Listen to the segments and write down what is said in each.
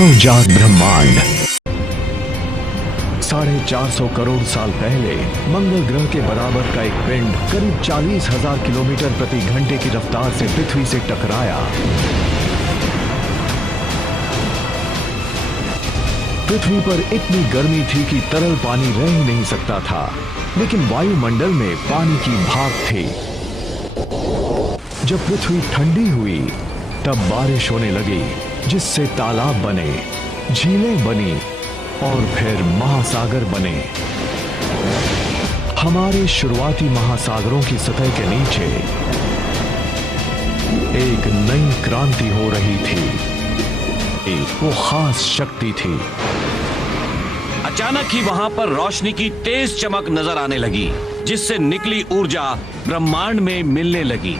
नवजात ब्रह्मांड 450 करोड़ साल पहले मंगल ग्रह के बराबर का एक पिंड करीब 40,000 किलोमीटर प्रति घंटे की रफ्तार से पृथ्वी से टकराया। पृथ्वी पर इतनी गर्मी थी कि तरल पानी रह ही नहीं सकता था, लेकिन वायुमंडल में पानी की भाप थी। जब पृथ्वी ठंडी हुई तब बारिश होने लगी, जिससे तालाब बने, झीलें बनी और फिर महासागर बने। हमारे शुरुआती महासागरों की सतह के नीचे एक नई क्रांति हो रही थी। वो खास शक्ति थी। अचानक ही वहां पर रोशनी की तेज चमक नजर आने लगी, जिससे निकली ऊर्जा ब्रह्मांड में मिलने लगी।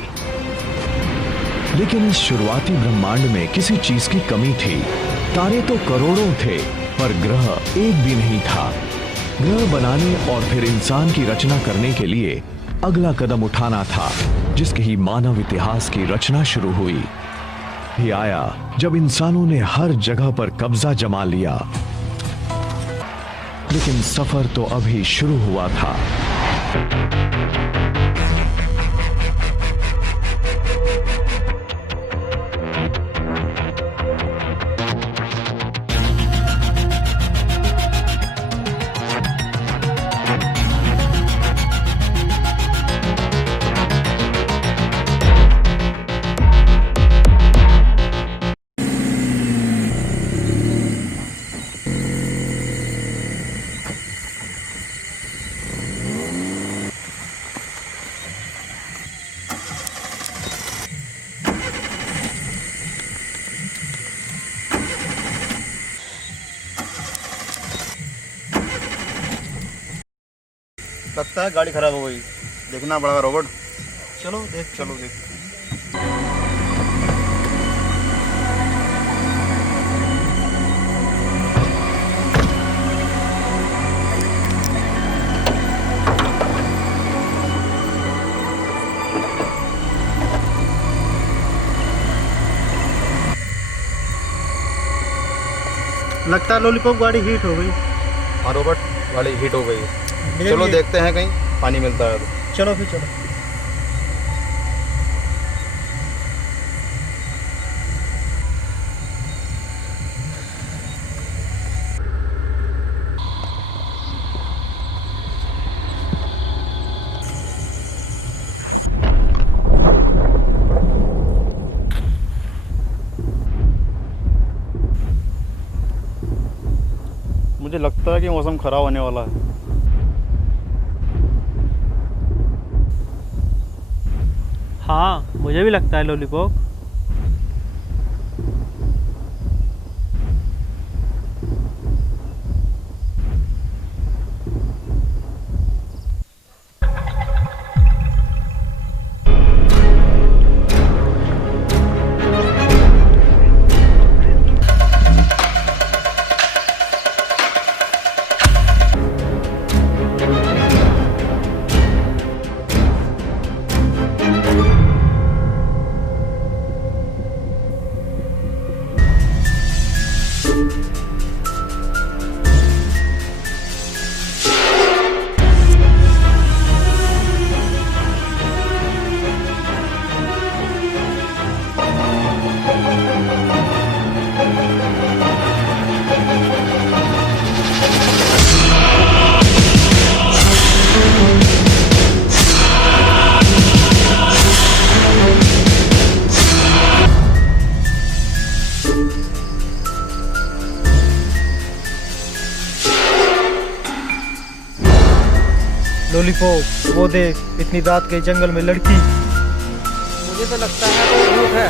लेकिन इस शुरुआती ब्रह्मांड में किसी चीज की कमी थी। तारे तो करोड़ों थे, पर ग्रह एक भी नहीं था। ग्रह बनाने और फिर इंसान की रचना करने के लिए अगला कदम उठाना था, जिसके ही मानव इतिहास की रचना शुरू हुई। ये आया जब इंसानों ने हर जगह पर कब्जा जमा लिया। लेकिन सफर तो अभी शुरू हुआ था। लगता है गाड़ी खराब हो गई, देखना पड़ेगा रोबोट। चलो देख। लगता है लॉलीपॉप गाड़ी हीट हो गई। हाँ रोबोट, गाड़ी हीट हो गई। चलो देखते हैं कहीं पानी मिलता है तो। चलो फिर चलो। मुझे लगता है कि मौसम खराब होने वाला है। हाँ, मुझे भी लगता है लॉलीपॉप। लॉलीपॉप, वो देख, इतनी रात के जंगल में लड़की। मुझे तो लगता है वो भूत है।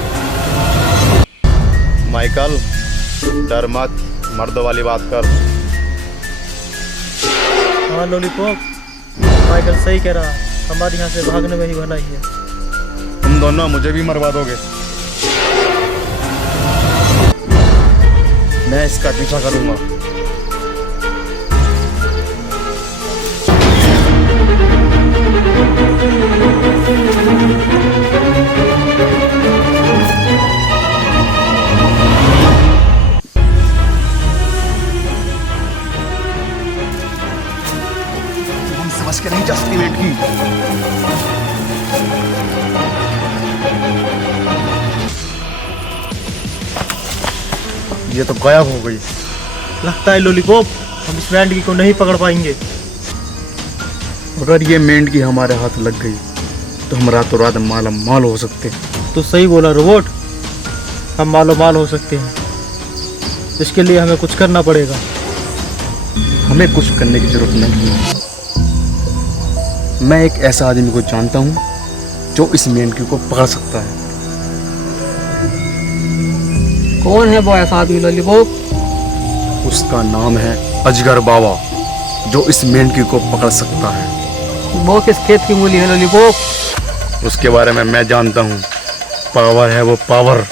माइकल, डर मत, मर्दों वाली बात कर। हाँ लॉलीपॉप, माइकल सही कह रहा, हमारे यहाँ से भागने में ही भलाई है। तुम दोनों मुझे भी मरवा दोगे। मैं इसका पीछा करूंगा। समझ के नहीं जा सकती मेंढकी। ये तो गायब हो गई। लगता है लॉलीपॉप हम इस मेंढकी को नहीं पकड़ पाएंगे। अगर ये मेंढकी हमारे हाथ लग गई तो हम रातों रात माला माल हो सकते हैं। तो सही बोला रोबोट, हम मालो माल हो सकते हैं। इसके लिए हमें कुछ करना पड़ेगा। हमें कुछ करने की जरूरत नहीं है। मैं एक ऐसा आदमी को जानता हूँ जो इस मेंढकी को पकड़ सकता है। कौन है वो ऐसा आदमी लॉलीपॉप? उसका नाम है अजगर बाबा, जो इस मेंढकी को पकड़ सकता है। वो किस खेत की मूली है लॉलीपॉप? उसके बारे में मैं जानता हूँ। पावर है वो, पावर।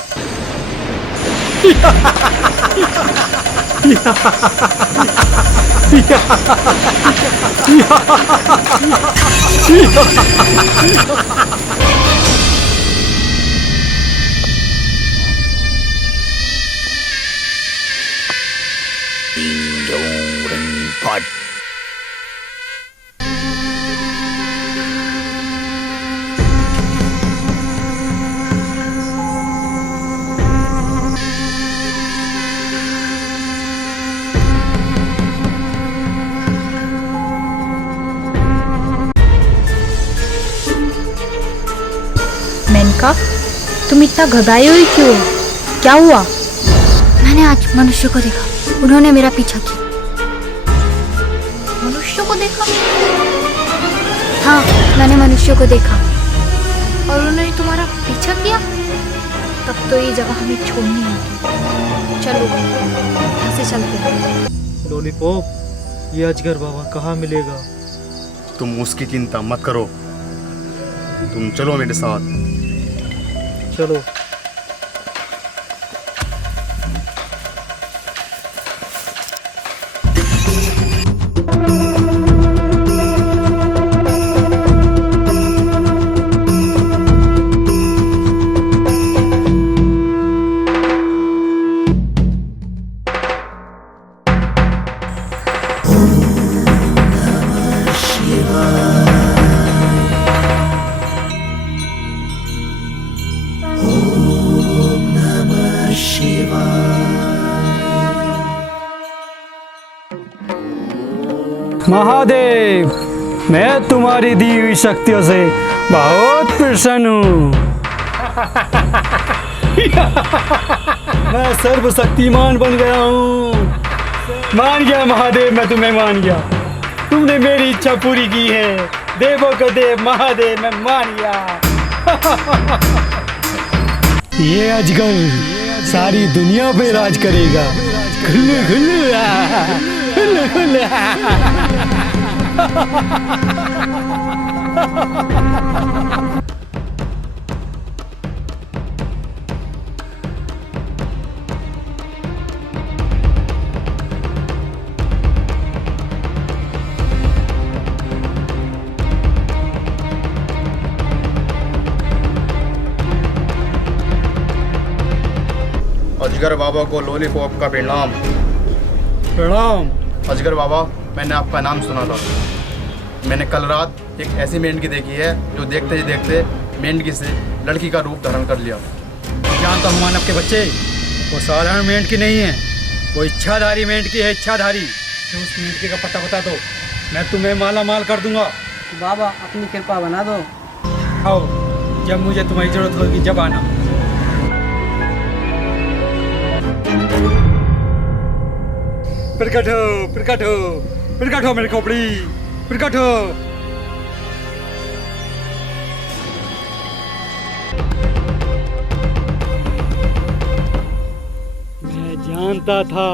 मेनका, तुम इतना घबराई हुई क्यों? क्या हुआ? मैंने आज मनुष्य को देखा, उन्होंने मेरा पीछा किया। मनुष्य को देखा? हाँ, मैंने मनुष्य को देखा। और उन्होंने तुम्हारा पीछा किया? तब तो ये जगह हमें छोड़नी होगी। चलो यहाँ से चलते हैं। लॉलीपॉप, ये अजगर बाबा कहाँ मिलेगा? तुम उसकी चिंता मत करो, तुम चलो मेरे साथ। चलो। महादेव, मैं तुम्हारी दी हुई शक्तियों से बहुत प्रसन्न हूँ। मैं सर्वशक्तिमान बन गया हूँ। मान गया महादेव, मैं तुम्हें मान गया। तुमने मेरी इच्छा पूरी की है। देवों को देव महादेव, मैं मान गया। ये अजगर सारी दुनिया पे राज करेगा। खुल्लू खुल्लू खुल्लू खुल्लू। अजगर बाबा को लॉलीपॉप का प्रणाम। प्रणाम। अजगर बाबा, मैंने आपका नाम सुना था। मैंने कल रात एक ऐसी मेंढकी देखी है जो देखते ही देखते मेंढकी से लड़की का रूप धारण कर लिया। जानता हूँ मानव के बच्चे, वो साधारण मेंढकी नहीं है, वो इच्छाधारी मेंढकी है। इच्छाधारी। तो उस मेंढकी का पता बता दो, मैं तुम्हें माला माल कर दूंगा। बाबा अपनी कृपा बना दो। आओ, जब मुझे तुम्हारी जरूरत होगी जब आना। प्रकट हो, प्रकट हो, प्रकट हो मेरी खोपड़ी, प्रकट हो। मैं जानता था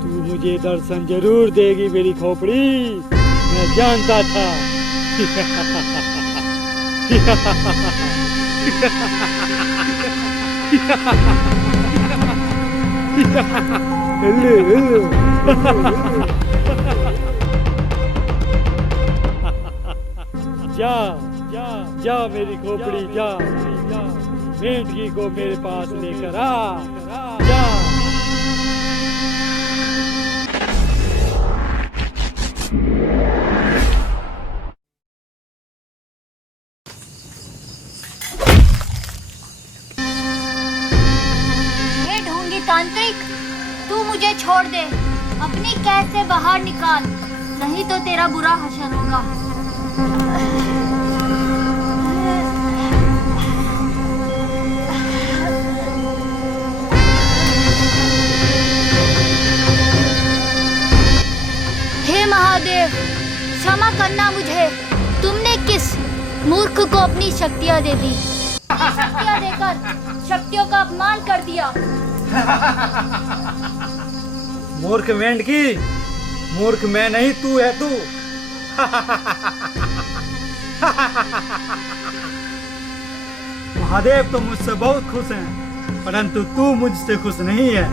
तू मुझे दर्शन जरूर देगी मेरी खोपड़ी। मैं जानता था। जा जा जा मेरी खोपड़ी, जा मेंढकी को मेरे पास लेकर आ। जा। मुझे छोड़ दे, अपनी कैद से बाहर निकाल, नहीं तो तेरा बुरा हशर होगा। हे महादेव, क्षमा करना मुझे। तुमने किस मूर्ख को अपनी शक्तियां दे दी, शक्तियां देकर शक्तियों का अपमान कर दिया। मूर्ख मेंढकी, मूर्ख मैं नहीं, तू है तू। महादेव तो मुझसे बहुत खुश हैं, परंतु तू मुझसे खुश नहीं है।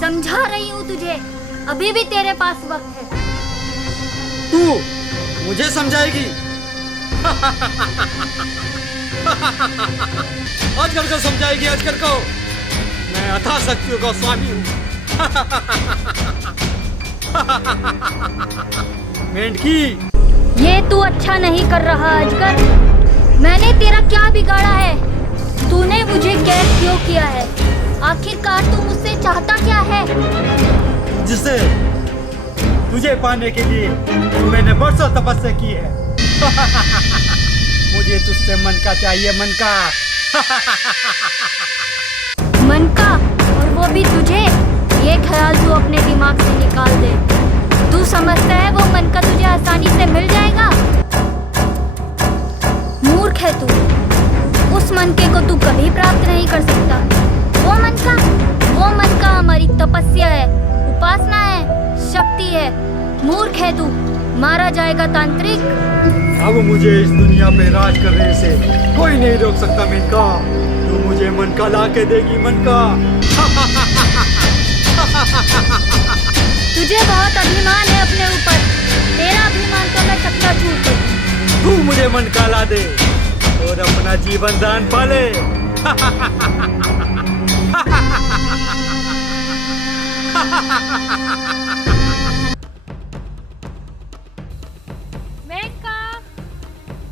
समझा रही हूँ तुझे, अभी भी तेरे पास वक्त है। तू मुझे समझाएगी? अजगर को समझाएगी, अजगर को? मैं अथाह शक्तियों का स्वामी हूँ। मेंढकी, ये तू अच्छा नहीं कर रहा अजगर। मैंने तेरा क्या बिगाड़ा है? तूने मुझे कैद क्यों किया है? आखिरकार तू मुझसे चाहता क्या है? जिसे तुझे पाने के लिए तो मैंने बरसों तपस्या की है। मुझे तुझसे मन का चाहिए, मन का। मन का? और वो भी तुझे? ये ख्याल तू अपने दिमाग से निकाल दे। तू समझता है वो मन का तुझे आसानी से मिल जाएगा? मूर्ख है तू। उस मन के को तू कभी प्राप्त नहीं कर सकता। वो मन का हमारी तपस्या है, उपासना है, शक्ति है। मूर्ख है तू, मारा जाएगा तांत्रिक। अब मुझे इस दुनिया पे राज करने से कोई नहीं रोक सकता मेनका। तू मुझे मन का ला के देगी, मन का। तुझे बहुत अभिमान है अपने ऊपर। तेरा अभिमान तो मैं चकनाचूर कर दूं। तू मुझे मन का ला दे और अपना जीवन दान पाले। मेनका,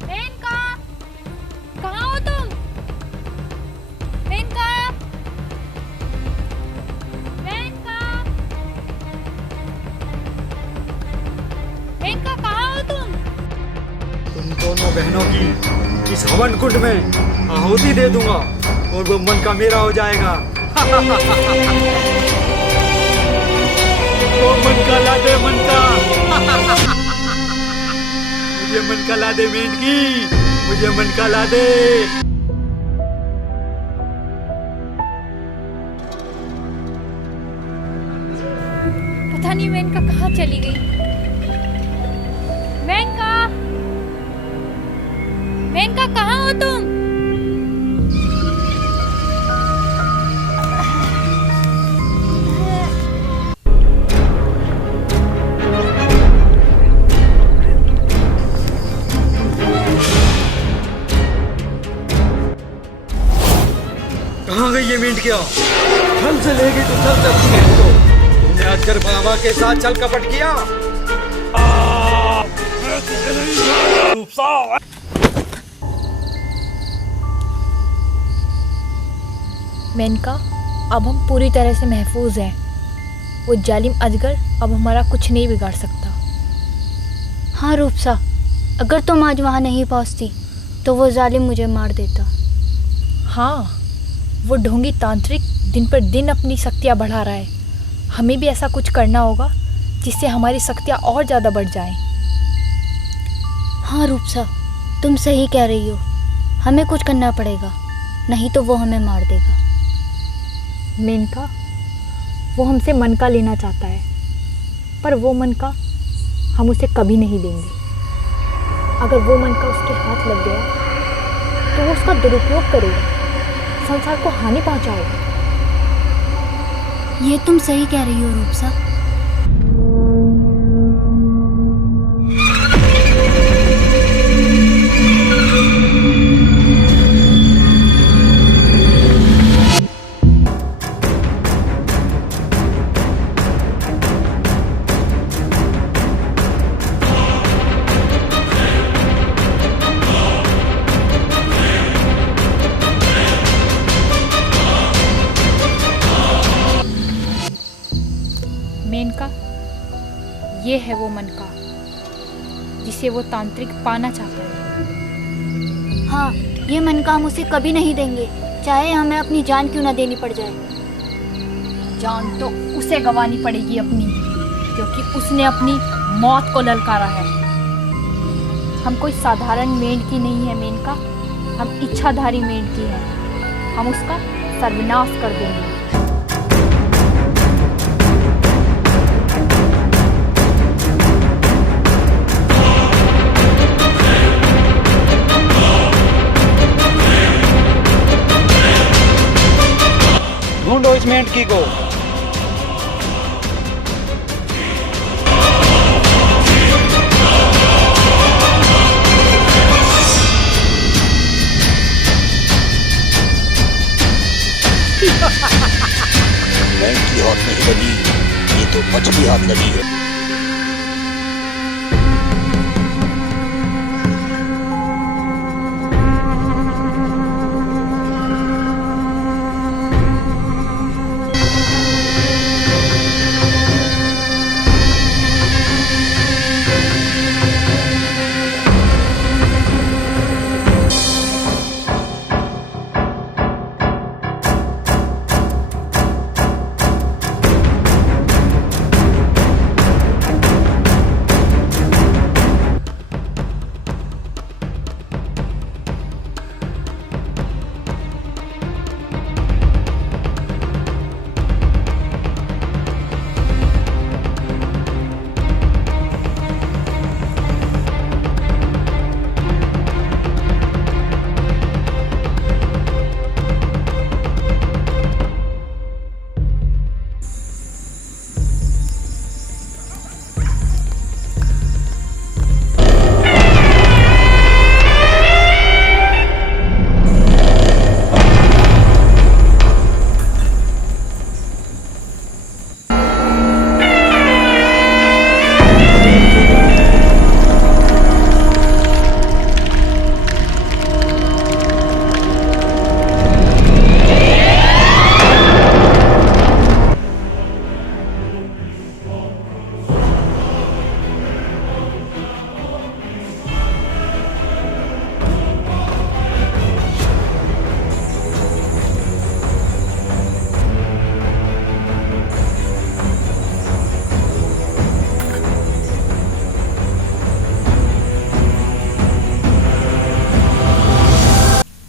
मेनका, कहाँ हो तुम? मेनका, मेनका, मेनका, कहाँ हो तुम? तुम दोनों बहनों की इस हवन कुंड में आहुति दे दूंगा और वो मन का मेरा हो जाएगा। वो मन का ला दे, मन का। मुझे मन का ला दे मेंढकी, मुझे मन का ला दे। पता नहीं मेनका कहाँ चली गई। मेनका, मेनका, कहाँ हो तुम? कहाँ गई ये मेंढकिया? चल से ले गई तो चल सकती है तो। तुमने अजगर बाबा के साथ छल कपट किया। मेनका, अब हम पूरी तरह से महफूज हैं। वो जालिम अजगर अब हमारा कुछ नहीं बिगाड़ सकता। हाँ रूपसा, अगर तुम आज वहाँ नहीं पहुँचती तो वो जालिम मुझे मार देता। हाँ, वो ढोंगी तांत्रिक दिन पर दिन अपनी शक्तियाँ बढ़ा रहा है। हमें भी ऐसा कुछ करना होगा जिससे हमारी शक्तियाँ और ज़्यादा बढ़ जाएं। हाँ रूपसा, तुम सही कह रही हो। हमें कुछ करना पड़ेगा, नहीं तो वो हमें मार देगा। मेनका, वो हमसे मन का लेना चाहता है, पर वो मन का हम उसे कभी नहीं देंगे। अगर वो मन का उसके हाथ लग गया तो वो उसका दुरुपयोग करेगा, संसार को हानि पहुंचाएगा। ये तुम सही कह रही हो रूपसा। मेनका, ये है वो मनका जिसे वो तांत्रिक पाना चाहता है। हाँ, ये मन का हम उसे कभी नहीं देंगे, चाहे हमें अपनी जान क्यों ना देनी पड़ जाए। जान तो उसे गंवानी पड़ेगी अपनी, क्योंकि उसने अपनी मौत को ललकारा है। हम कोई साधारण मेंढकी नहीं है मेनका, हम इच्छाधारी मेंढकी हैं। हम उसका सर्वनाश कर देंगे। ढूंढो इस मेंढकी को। मेंढकी हाथ नहीं लगी, ये तो मछली हाथ लगी है।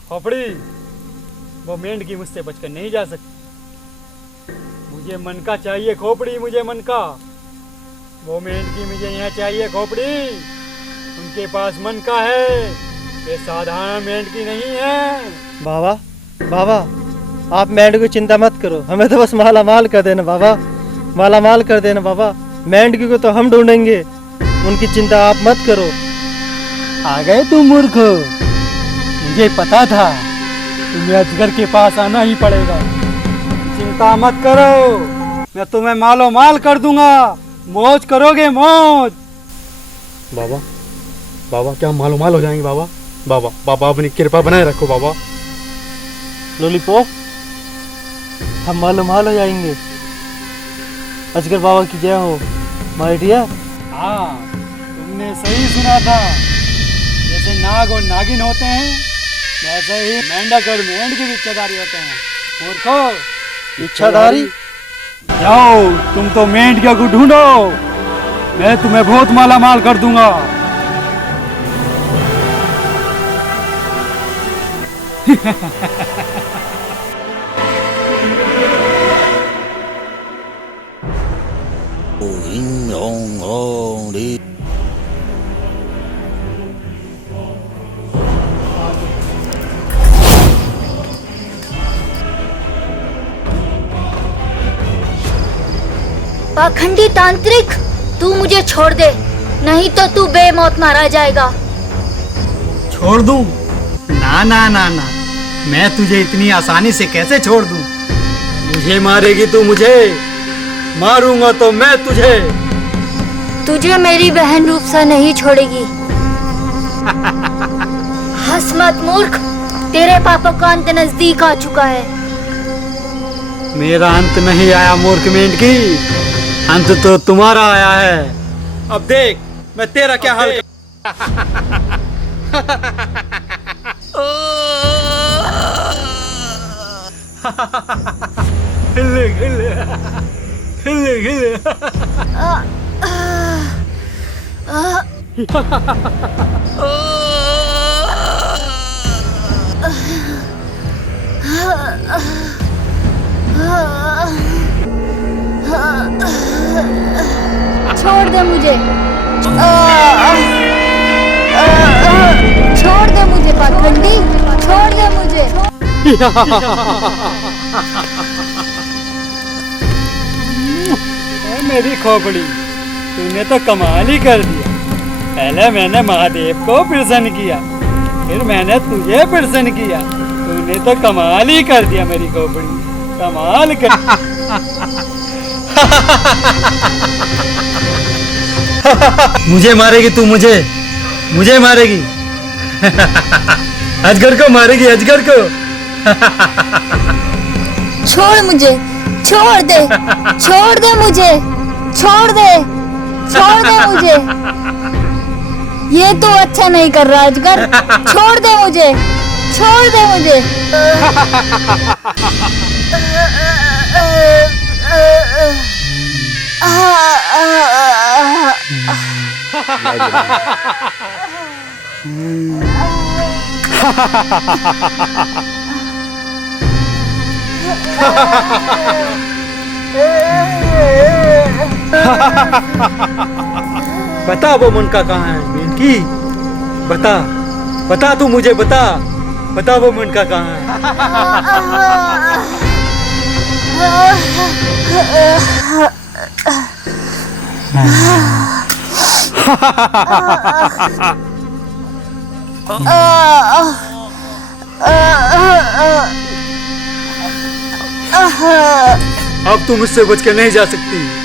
खोपड़ी, वो मेंढकी मुझसे बचकर नहीं जा सकती। मुझे मनका चाहिए खोपड़ी, मुझे मनका। वो मेंढकी मुझे यहाँ चाहिए खोपड़ी। उनके पास मनका है, ये साधारण मेंढकी नहीं है। बाबा, बाबा, आप मेंढक की चिंता मत करो, हमें तो बस माला माल कर देना बाबा, माला माल कर देना बाबा। मेंढकी को तो हम ढूंढेंगे, उनकी चिंता आप मत करो। आ गए तुम मूर्ख, मुझे पता था तुम्हें अजगर के पास आना ही पड़ेगा। चिंता मत करो, मैं तुम्हें मालो माल कर दूंगा, मौज करोगे मौज। बाबा, बाबा क्या हम मालो माल हो जाएंगे बाबा? बाबा, बाबा अपनी कृपा बनाए रखो बाबा। लॉलीपॉप, हम मालो माल हो जाएंगे। अजगर बाबा की जय हो माय डियर। हाँ, तुमने सही सुना था। जैसे नाग और नागिन होते हैं, वैसे ही मेंढक और मेंढकी की इच्छाधारी होते हैं। मूर्खो, इच्छाधारी? जाओ, तुम तो मेंढकिया को ढूंढो, मैं तुम्हें बहुत माला माल कर दूंगा। पाखंडी तांत्रिक, तू मुझे छोड़ दे, नहीं तो तू बेमौत मारा जाएगा। छोड़ दूं? ना ना ना ना, मैं तुझे इतनी आसानी से कैसे छोड़ दूं? मुझे मारेगी तू मुझे, मारूंगा तो मैं तुझे। तुझे मेरी बहन रूपसा नहीं छोड़ेगी। हंस मत मूर्ख, तेरे पापों का अंत नजदीक आ चुका है। मेरा अंत नहीं आया मूर्ख मेंढकी, अंत तो तुम्हारा आया है। अब देख मैं तेरा क्या हाल हिले हिले हिले हिले छोड़ दे मुझे, छोड़ दे मुझे पाखंडी, छोड़ दे मुझे। मेरी खोपड़ी, तूने तो कमाल ही कर दिया। पहले मैंने महादेव को प्रसन्न किया, फिर मैंने तुझे प्रसन्न किया। तूने तो कमाल ही कर दिया मेरी खोपड़ी, कमाल कर। मुझे मारेगी तू, मुझे मारेगी। अजगर को मारेगी, अजगर को। छोड़ मुझे, छोड़ दे, छोड़ दे मुझे, छोड़ दे, छोड़ दे मुझे। ये तो अच्छा नहीं कर रहा अजगर, छोड़ दे मुझे, छोड़ दे मुझे। बता वो मुनका कहाँ है मेनकी, बता बता तू मुझे बता, बता वो मुनका कहाँ है। अब तू मुझसे बच के नहीं जा सकती।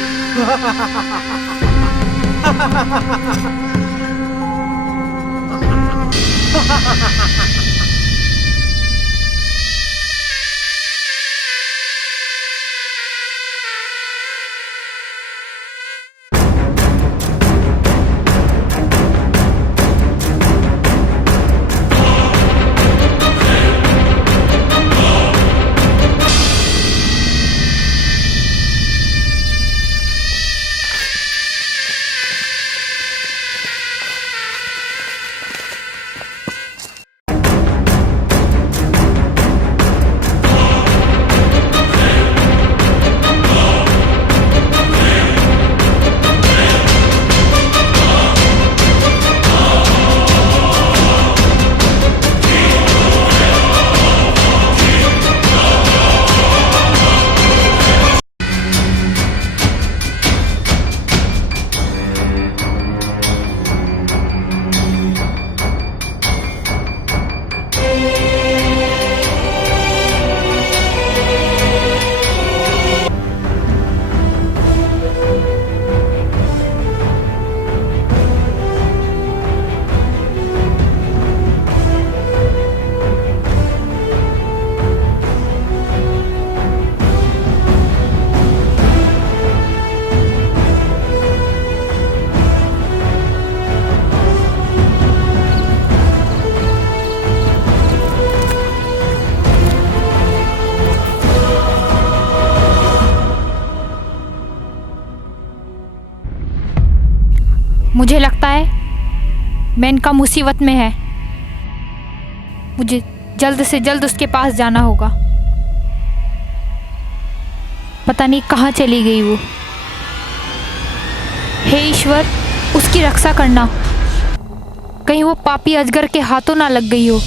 मुझे लगता है मेनका मुसीबत में है। मुझे जल्द से जल्द उसके पास जाना होगा। पता नहीं कहाँ चली गई वो। हे ईश्वर, उसकी रक्षा करना, कहीं वो पापी अजगर के हाथों ना लग गई हो।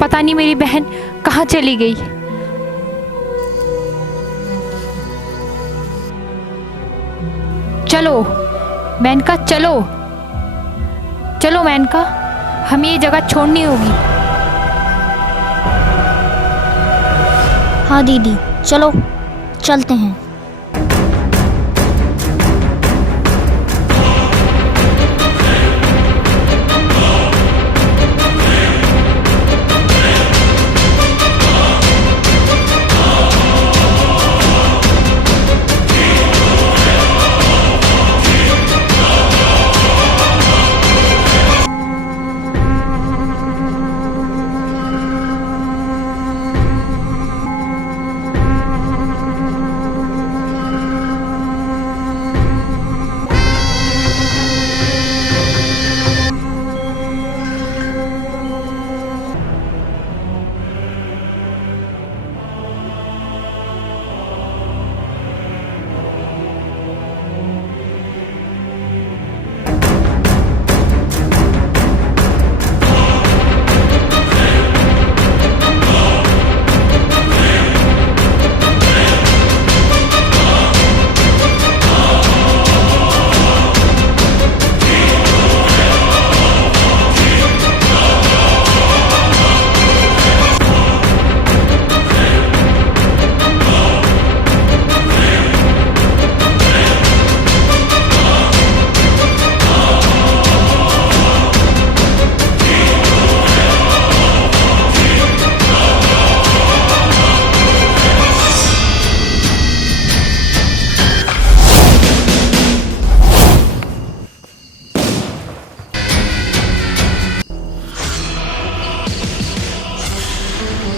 पता नहीं मेरी बहन कहाँ चली गई। चलो मेनका, चलो चलो मेनका, हमें ये जगह छोड़नी होगी। हाँ दीदी, चलो चलते हैं।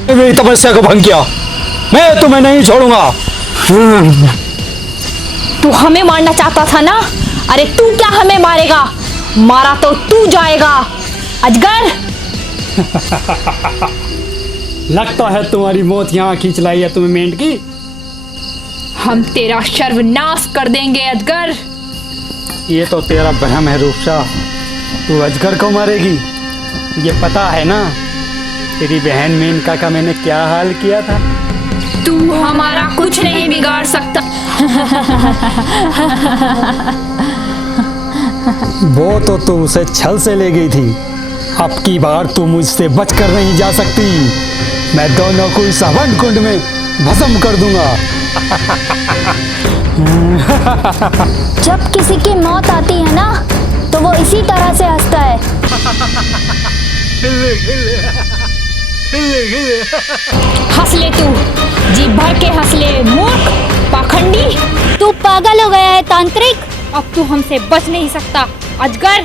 मेरी तपस्या को भंग किया, मैं तुम्हें नहीं छोड़ूंगा। तू हमें मारना चाहता था ना? अरे तू क्या हमें मारेगा, मारा तो तू जाएगा अजगर। लगता है तुम्हारी मौत यहाँ खींच लाई है तुम्हें मेंढकी। हम तेरा सर्वनाश कर देंगे अजगर। ये तो तेरा भ्रम है रूपसा, तू अजगर को मारेगी। ये पता है ना तेरी बहन मेनका का मैंने क्या हाल किया था। तू हमारा कुछ नहीं बिगाड़ सकता। वो तो तू उसे छल से ले गई थी, अब की बार तू मुझसे बचकर नहीं जा सकती। मैं दोनों को इस हवन कुंड में भस्म कर दूंगा। जब किसी की मौत आती है ना तो वो इसी तरह से हंसता है। हंस ले तू, जी भर के हंस ले मूर्ख पाखंडी। तू पागल हो गया है तांत्रिक। अब तू हमसे बच नहीं सकता अजगर।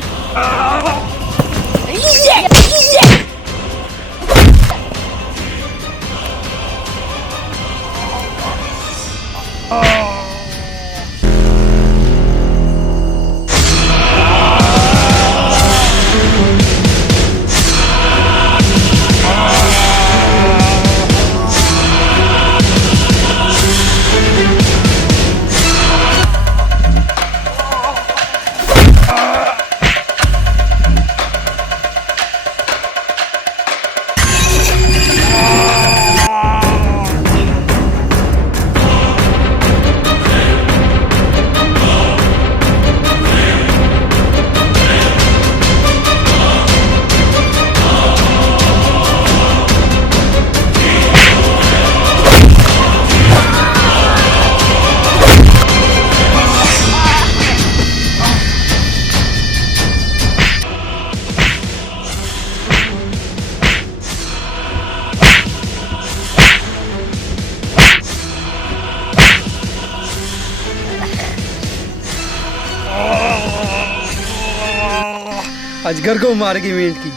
अजगर को मारेगी मेंढकी,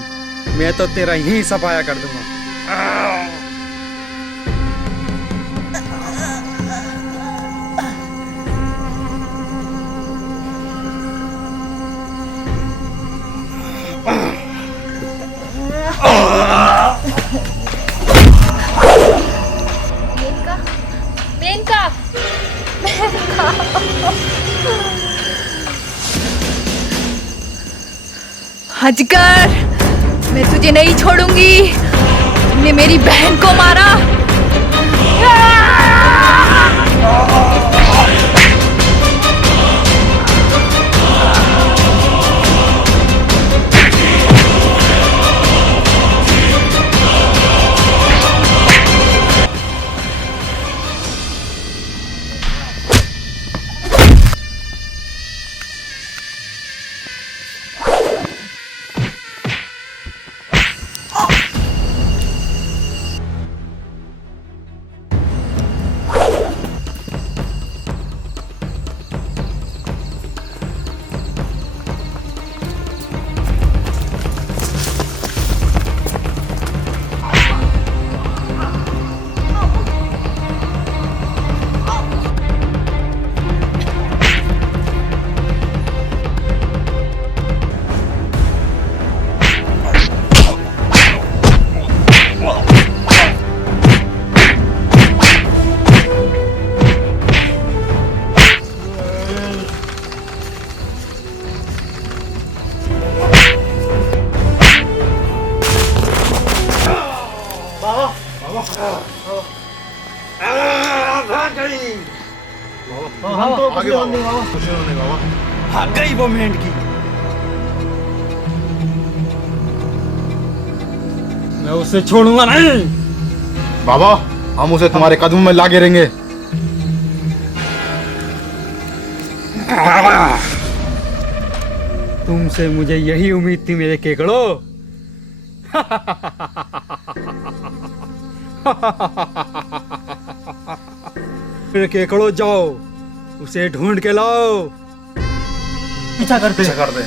मैं तो तेरा यही सफाया कर दूंगा। मेनका, मेनका, अजगर, मैं तुझे नहीं छोड़ूंगी। तुमने मेरी बहन को मारा। गई। हम तो आगे बाबा, खुशी होने बाबा। भाग गई वो मेंढकी। मैं उसे छोड़ूंगा नहीं। बाबा हम उसे तुम्हारे कदमों में ला गिरेंगे। तुमसे मुझे यही उम्मीद थी मेरे केकड़ो। मेरे केकड़ो जाओ उसे ढूंढ के लाओ। पीछा करते कर दे।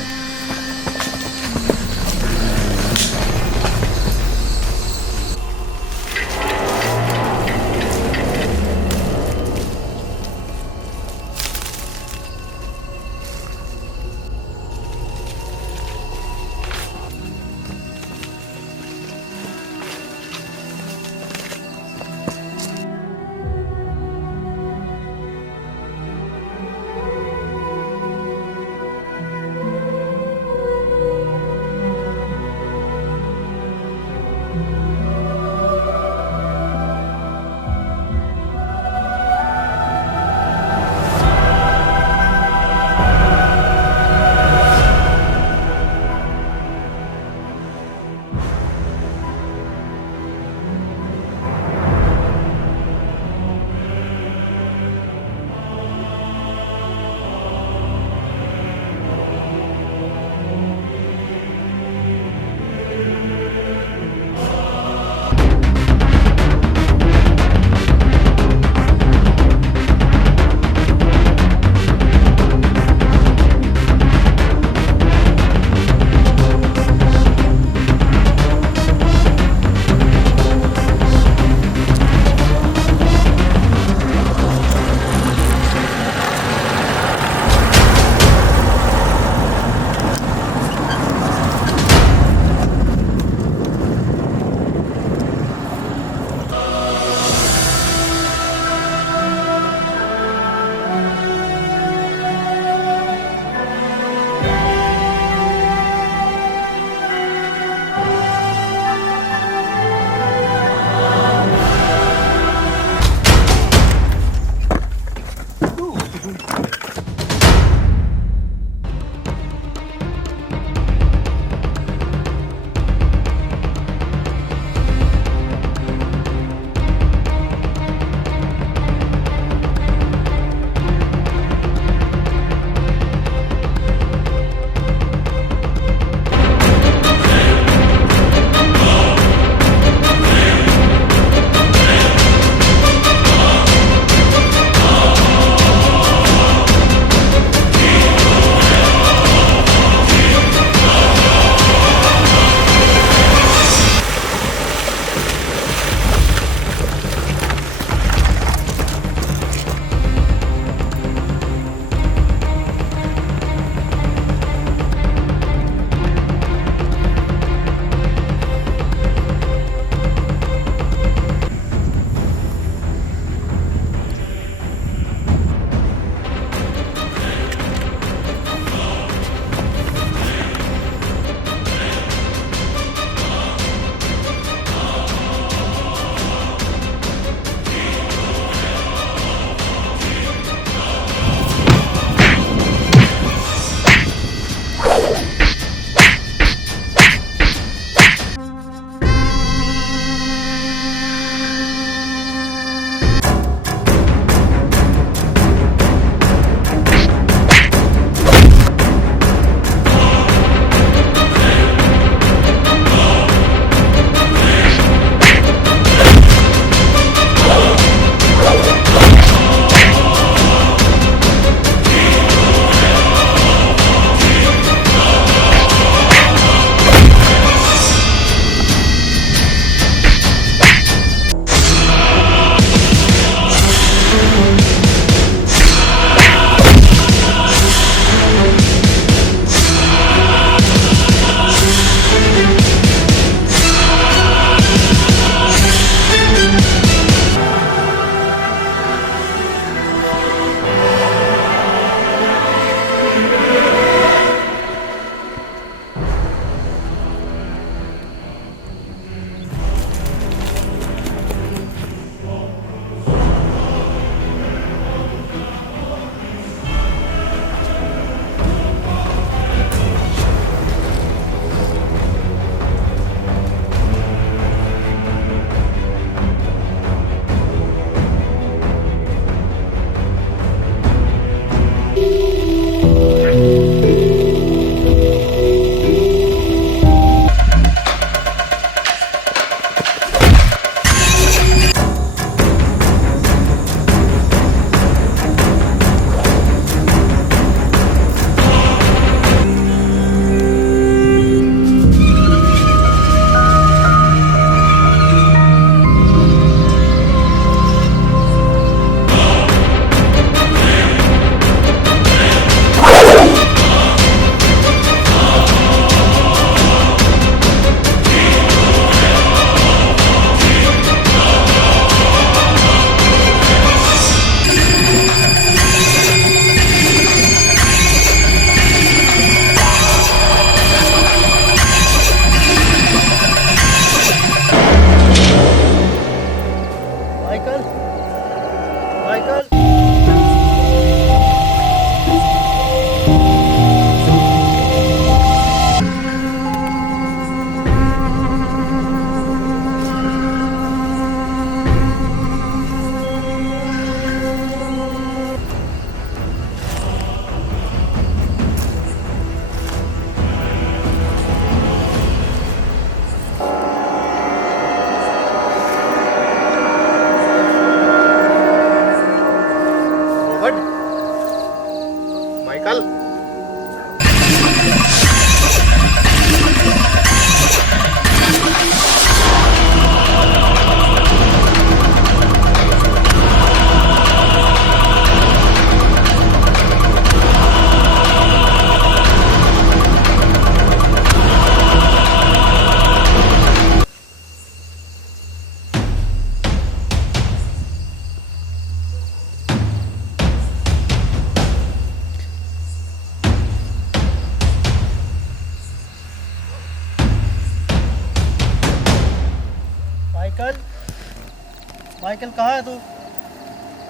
माइकल कहाँ है तू?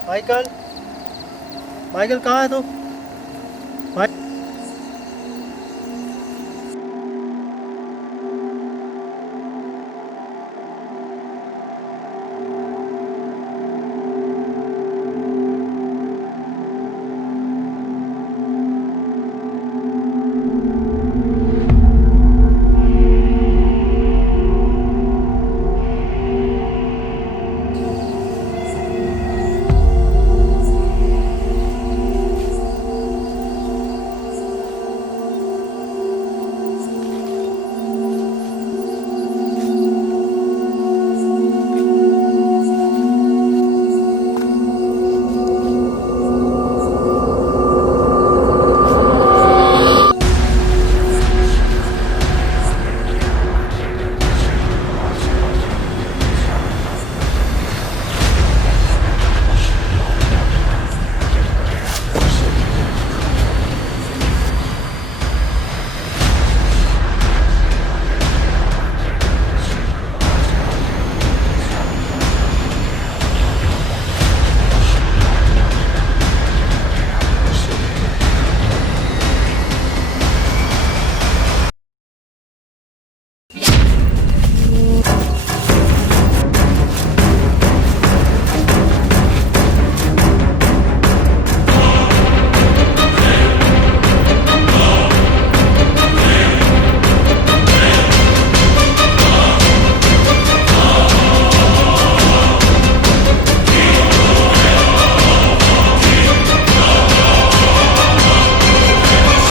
माइकल, माइकल कहाँ है तू?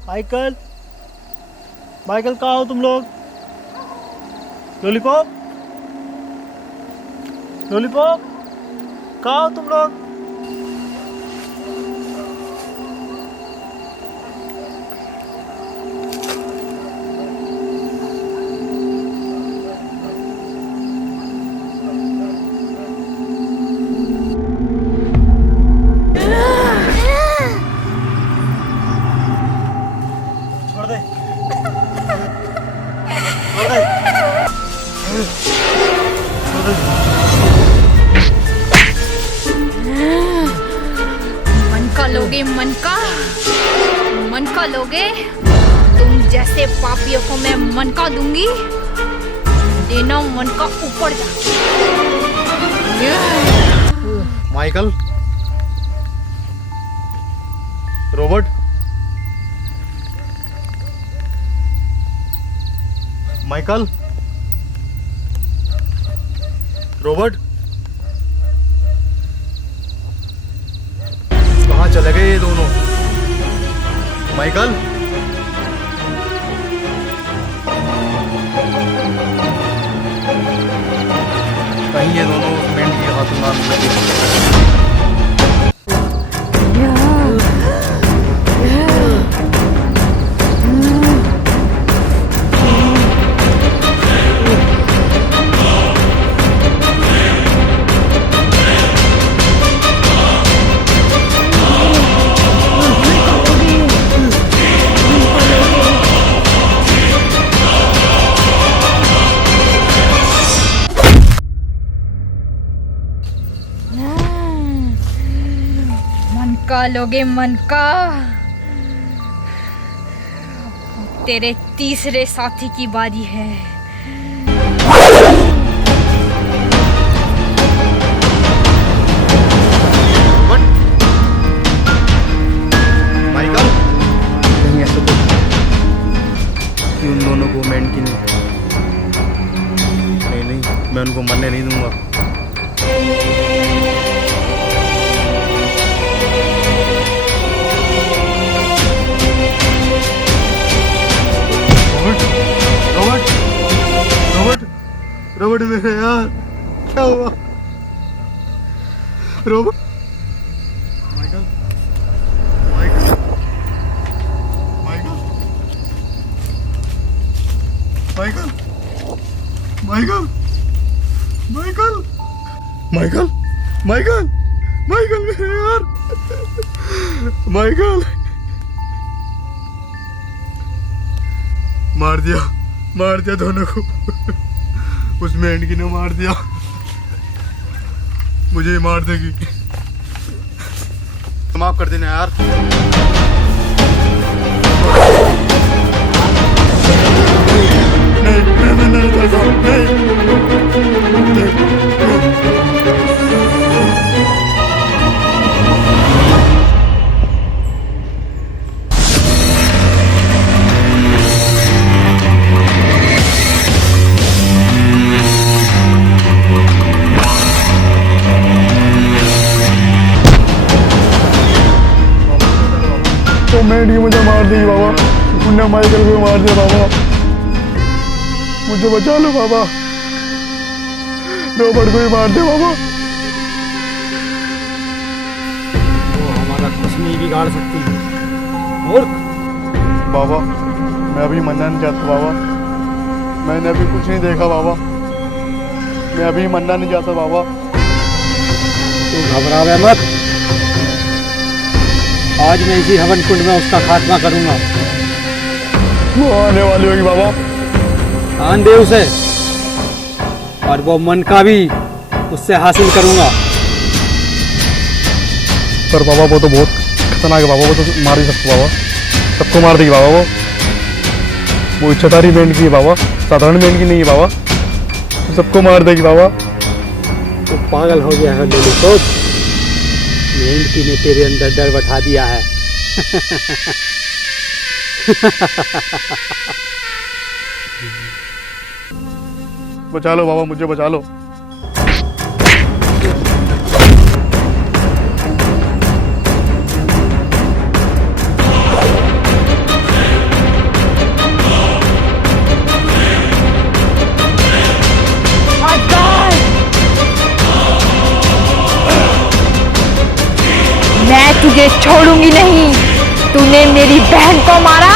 माइकल, माइकल कहाँ हो तुम लोग? लॉलीपॉप, लॉलीपॉप कहाँ हो तुम लोग? मन का लोगे, मन का लोगे? तुम जैसे पापियों को मैं मन का दूंगी, देना मन का ऊपर जा। माइकल, रॉबर्ट, माइकल, रॉबर्ट, कहाँ चले गए ये दोनों? माइकल, कहीं ये दोनों मेंढक के हाथों ना लगे। मन का लोगे, मन का? तेरे तीसरे साथी की बारी है। माइकल, कहीं ऐसा तो कि उन दोनों को मैं इनकी नहीं, मैं उनको मरने नहीं दूंगा। रॉबर्ट, रॉबर्ट, रॉबर्ट मेरे यार, क्या हुआ? Robert, Michael, Michael, Michael, Michael, Michael, Michael, Michael, Michael, Michael मेरे यार, माइकल, मार दिया दोनों को। उस मेंढकी ने मार दिया। मुझे ही मार देगी। माफ कर देना यार। नहीं, तो मेंढकी मुझे मार देगी बाबा, उन्हें माइकल को मार दिया बाबा, मुझे बचा लो बाबा, रॉबर्ट को ही मार दे बाबा। वो हमारा कुछ नहीं बिगाड़ सकती मूर्ख। बाबा मैं अभी मरना नहीं चाहता बाबा, मैंने अभी कुछ नहीं देखा बाबा, मैं अभी मरना नहीं चाहता बाबा। तू घबरावे मत, आज मैं इसी हवन कुंड में उसका खात्मा करूंगा। वो आने वाली होगी बाबा। आन दे उसे, और वो मन का भी उससे हासिल करूंगा। पर बाबा वो तो बहुत खतरनाक है बाबा, वो तो मार ही सकता बाबा, सबको मार देगी बाबा। वो इच्छाधारी मेंढकी है बाबा, साधारण मेंढकी नहीं है बाबा, तो सबको मार देगी बाबा। तो पागल हो गया है लोली, मेंढकी ने तेरे अंदर डर बैठा दिया है। बचा लो बाबा, मुझे बचा लो। मैं तुझे छोड़ूंगी नहीं। तूने मेरी बहन को मारा।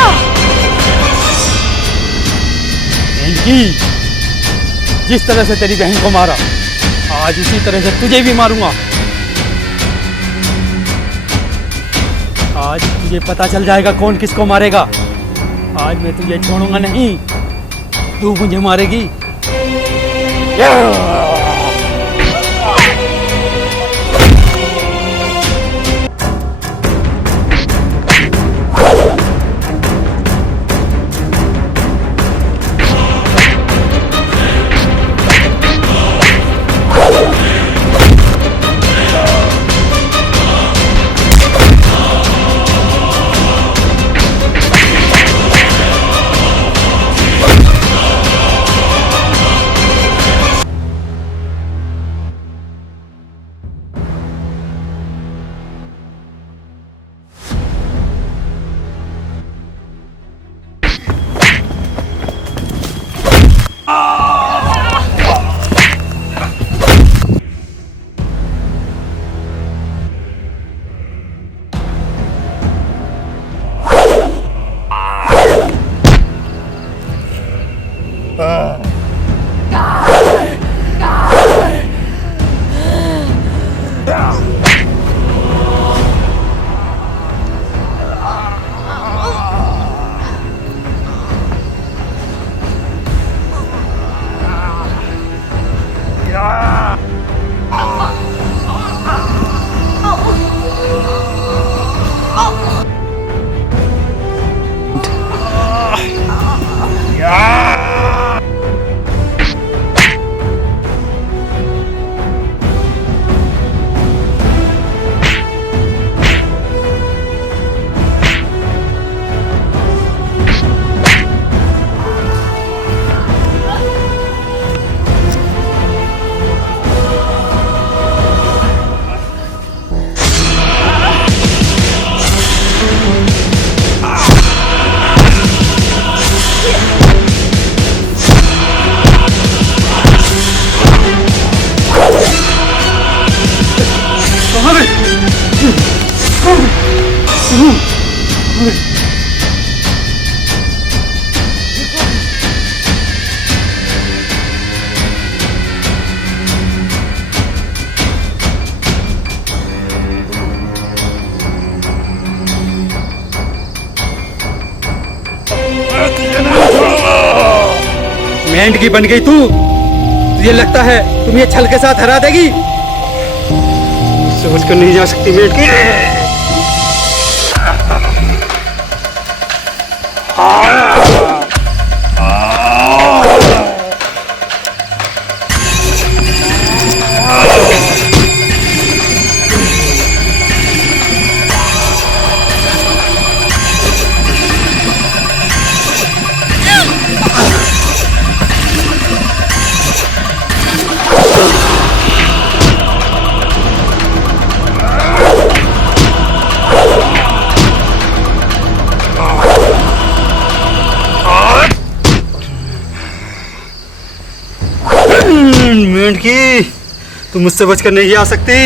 मेंढकी, जिस तरह से तेरी बहन को मारा, आज उसी तरह से तुझे भी मारूंगा। आज तुझे पता चल जाएगा कौन किसको मारेगा। आज मैं तुझे छोड़ूंगा नहीं, तू मुझे मारेगी। मेंढकी बन गई तू? तुझे लगता है तुम ये छल के साथ हरा देगी? मुझसे बचकर नहीं जा सकती मेंढकी। मेंढकी, तू मुझसे बचकर नहीं आ सकती।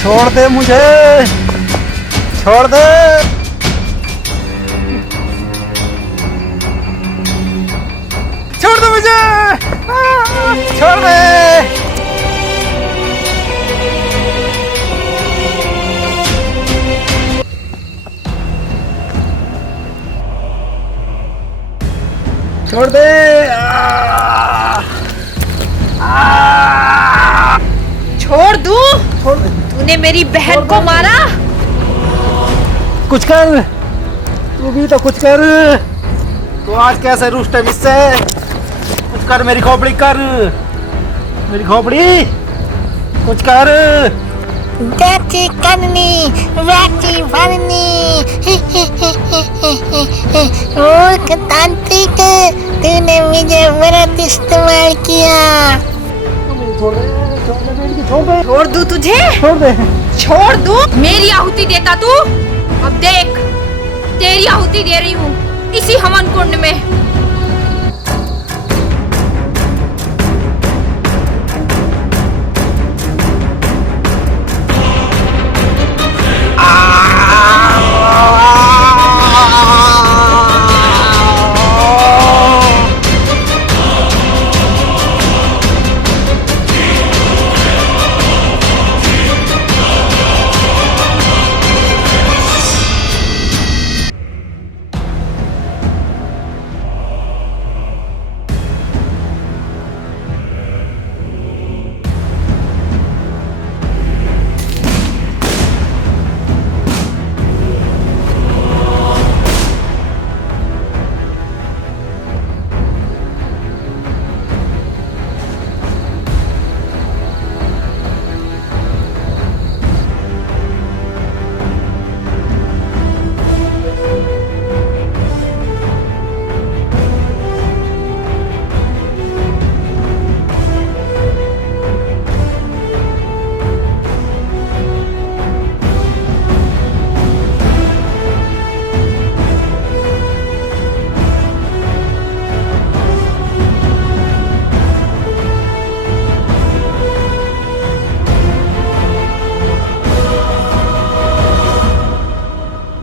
छोड़ दे मुझे, छोड़ दे। छोड़ दे मुझे, छोड़ दे। छोड़ दे। छोड़ दूं? तूने मेरी बहन को मारा? कुछ कर, तू भी तो कुछ कर। तू आज कैसे रूठे मुझसे? कुछ कर, मेरी खोपड़ी कर, मेरी खोपड़ी कुछ कर। चाची करनी, वाची भरनी। मूर्ख तांत्रिक, तूने मुझे गलत इस्तेमाल किया। छोड़ दूं तुझे? छोड़ दे। छोड़ दूं? मेरी आहुति देता तू? अब देख, तेरी आहुति दे रही हूँ इसी हवन कुंड में।